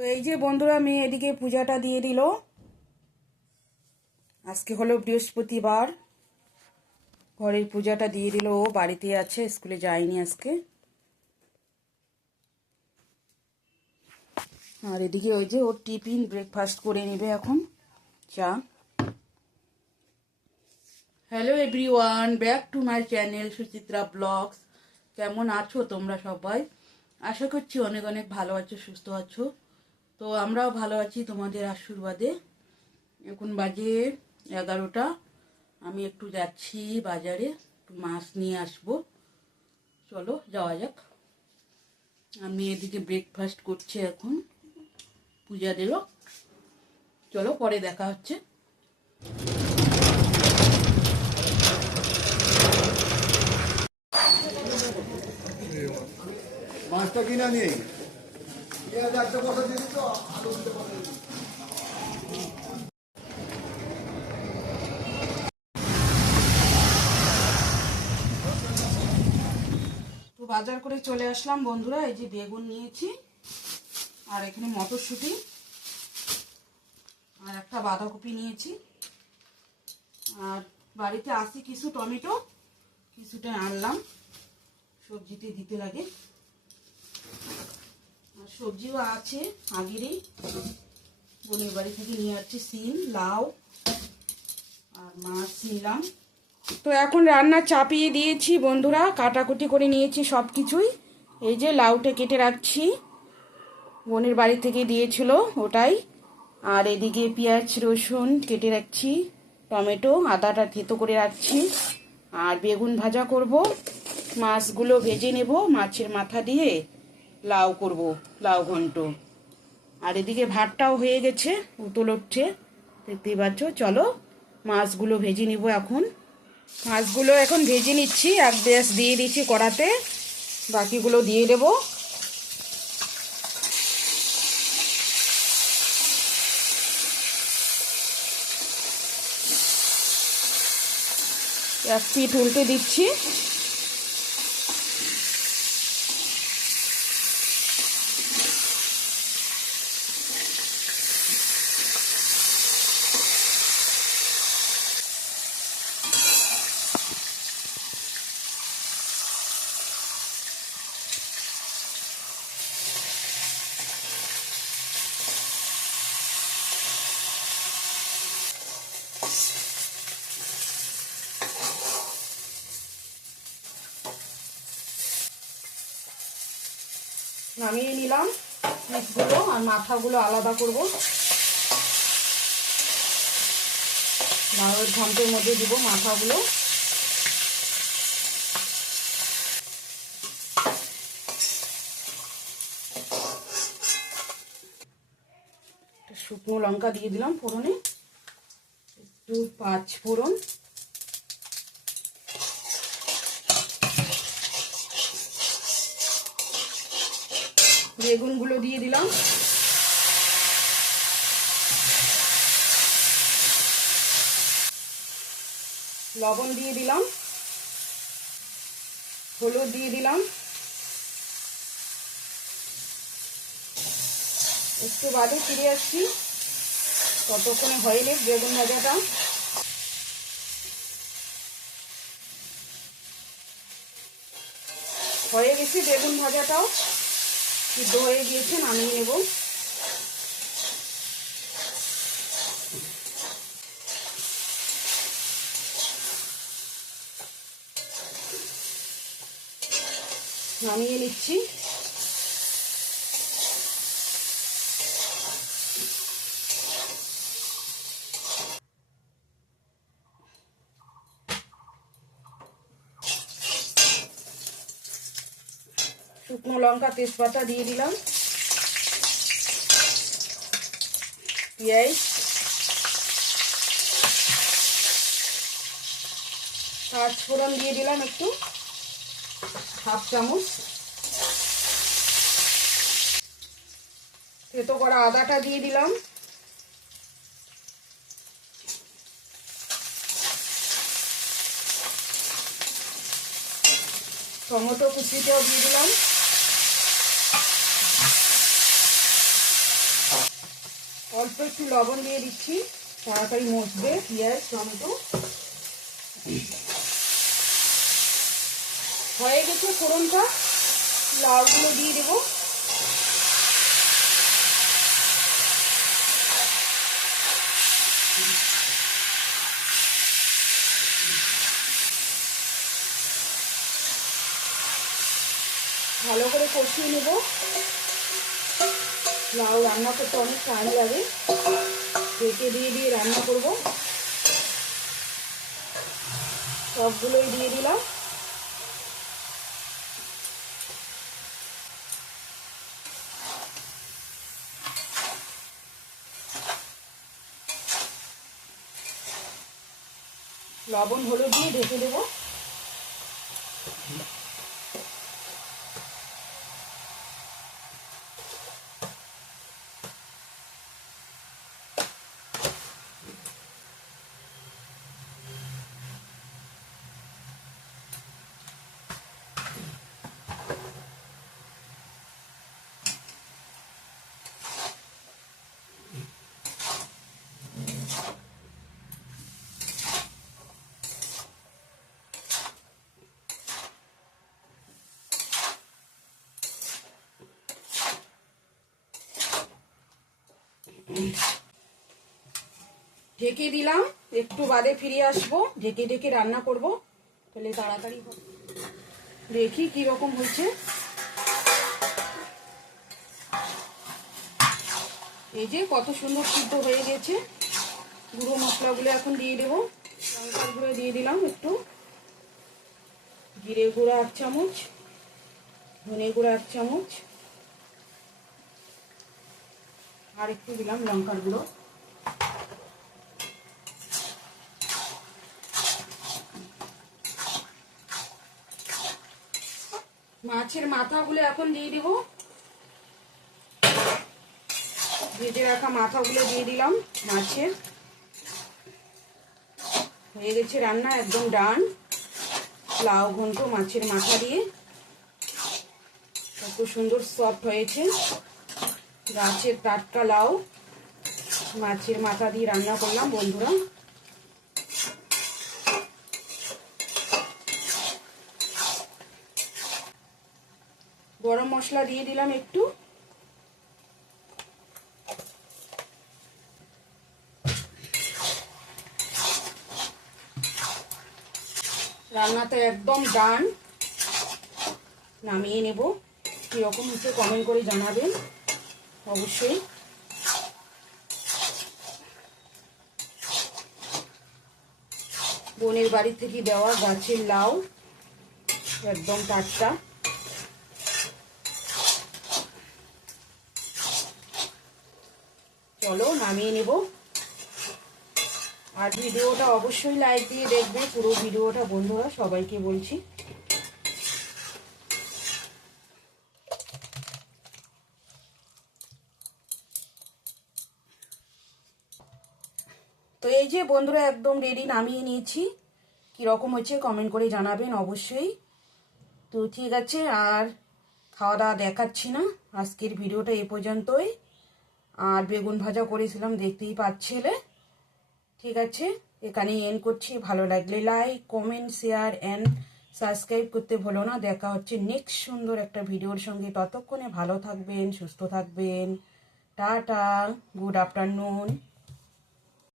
তো এই যে বন্ধুরা, আমি এদিকে পূজাটা দিয়ে দিল। আজকে হলো বৃহস্পতিবার, ঘরের পূজাটা দিয়ে দিল। ও বাড়িতে আছে, স্কুলে যায়নি আজকে। আর এদিকে ওই যে ওর টিফিন ব্রেকফাস্ট করে নেবে এখন, চা। Hello everyone, back to my channel Suchitra blogs. কেমন আছো তোমরা সবাই? আশা করছি অনেক অনেক ভালো আছো, সুস্থ আছো। তো আমরাও ভালো আছি তোমাদের আশীর্বাদে। এখন বাজে 11টা। আমি একটু যাচ্ছি বাজারে, একটু মাছ নিয়ে আসবো। চলো যাওয়া যাক। আমি এদিকে ব্রেকফাস্ট করছি এখন, পূজা দিল। চলো পরে দেখা হচ্ছে। মাছটা কিনা নেই। তো বাজার করে চলে আসলাম বন্ধুরা। এই যে বেগুন নিয়েছি, আর এখানে মটরশুঁটি, আর একটা বাঁধাকপি নিয়েছি। আর বাড়িতে আছে কিছু টমেটো, কিছুটা আনলাম, সবজিতে দিতে লাগে। আর সবজিও আছে আগেরই, বোনের বাড়ি থেকে নিয়ে আসছি সিম, লাউ আর মাছ নিলাম। তো এখন রান্না চাপিয়ে দিয়েছি বন্ধুরা, কাটাকুটি করে নিয়েছি সব কিছুই। এই যে লাউটা কেটে রাখছি, বোনের বাড়ি থেকে দিয়েছিল ওটাই। আর এদিকে পেঁয়াজ রসুন কেটে রাখছি, টমেটো আদাটা থেতো করে রাখছি। আর বেগুন ভাজা করব, মাছগুলো ভেজে নেব, মাছের মাথা দিয়ে লাউ করব, লাউ ঘন্ট। আর এদিকে ভাতটাও হয়ে গেছে, উতল উঠছে, দেখতেই পাচ্ছ। চলো মাছগুলো ভেজে নিব এখন। মাছগুলো এখন ভেজে নিচ্ছি, এক ব্যাস দিয়ে দিচ্ছি কড়াতে, বাকিগুলো দিয়ে দেব। এক পিঠ উল্টে দিচ্ছি। নামিয়ে নিলাম পিসগুলো, আর মাথাগুলো আলাদা করব। লাউয়ের ঘন্টের মধ্যে দিব মাথাগুলো। শুকনো লঙ্কা দিয়ে দিলাম ফোড়নে, একটু 5 ফোড়ন, বেগুনগুলো দিয়ে দিলাম, লবণ দিয়ে দিলাম, হলুদ দিয়ে দিলাম, একটু বাদে ফিরে আসছি, ততক্ষণে হয়ে গেছে বেগুন ভাজাটা। হয়ে গেছে বেগুন ভাজাটাও, সিদ্ধ হয়ে গিয়েছে, নামিয়ে নেব। নামিয়ে নিচ্ছি। শুকনো লঙ্কা তেজপাতা দিয়ে দিলাম, পেঁয়াজ, 5 ফোড়ন দিয়ে দিলাম একটু, 1/2 চামচ। থেতো করা আদাটা দিয়ে দিলাম, টমেটো কুচিটাও দিয়ে দিলাম, অল্প একটু লবণ দিয়ে দিচ্ছি, তাড়াতাড়ি মশবে পেঁয়াজ টমেটো। হয়ে গেছে ফোড়নটা, লাউগুলো দিয়ে দেবো। ভালো করে কষিয়ে নেব। লাউ রান্না করতে অনেক টাইম লাগে, ঢেকে দিয়ে রান্না করব। সবগুলোই দিয়ে দিলাম। লবণ হলুদ দিয়ে ঢেকে দেবো। ঢেকে দিলাম, একটু বাদে ফিরে আসবো। ঢেকে ঢেকে রান্না করব, তাহলে তাড়াতাড়ি হবে। দেখি কি রকম হয়েছে। এই যে কত সুন্দর সিদ্ধ হয়ে গেছে। গুঁড়ো মশলাগুলো এখন দিয়ে দেবো। লঙ্কার গুঁড়ো দিয়ে দিলাম একটু, জিরে গুঁড়ো 1 চামচ, ধনে গুঁড়ো 1 চামচ, আর একটু দিলাম লঙ্কার গুঁড়ো। মাছের মাথাগুলো এখন দিয়ে দেব। ভেজে রাখা মাথাগুলো দিয়ে দিলাম মাছের। হয়ে গেছে রান্না, একদম ডান। লাউ ঘন্ট মাছের মাথা দিয়ে, কত সুন্দর সফট হয়েছে। গাছের টাটকা লাউ মাছের মাথা দিয়ে রান্না করলাম বন্ধুরা। গরম মশলা দিয়ে দিলাম একটু। রান্নাটা একদম ডান। নামিয়ে নেব। কীরকম হচ্ছে কমেন্ট করে জানাবেন অবশ্যই। বোনের বাড়ি থেকে দেওয়া গাছের লাউ, একদম টাটকা। চলো নামিয়ে নেব। আর ভিডিওটা অবশ্যই লাইক দিয়ে দেখবে, পুরো ভিডিওটা বন্ধুরা, সবাইকে বলছি। তো এই যে বন্ধুরা একদম রেডি, নামিয়ে নিয়েছি। কীরকম হচ্ছে কমেন্ট করে জানাবেন অবশ্যই। তো ঠিক আছে, আর খাওয়া দাওয়া দেখাচ্ছি না, আজকের ভিডিওটা এই পর্যন্তই। আর বেগুন ভাজা করেছিলাম, দেখতেই পাচ্ছিলে। ঠিক আছে, এখানেই এন্ড করছি। ভালো লাগলে like comment share and subscribe করতে ভুলো না। দেখা হচ্ছে নেক্সট সুন্দর একটা ভিডিওর সঙ্গে। ততক্ষণে ভালো থাকবেন, সুস্থ থাকবেন। Tata, good afternoon.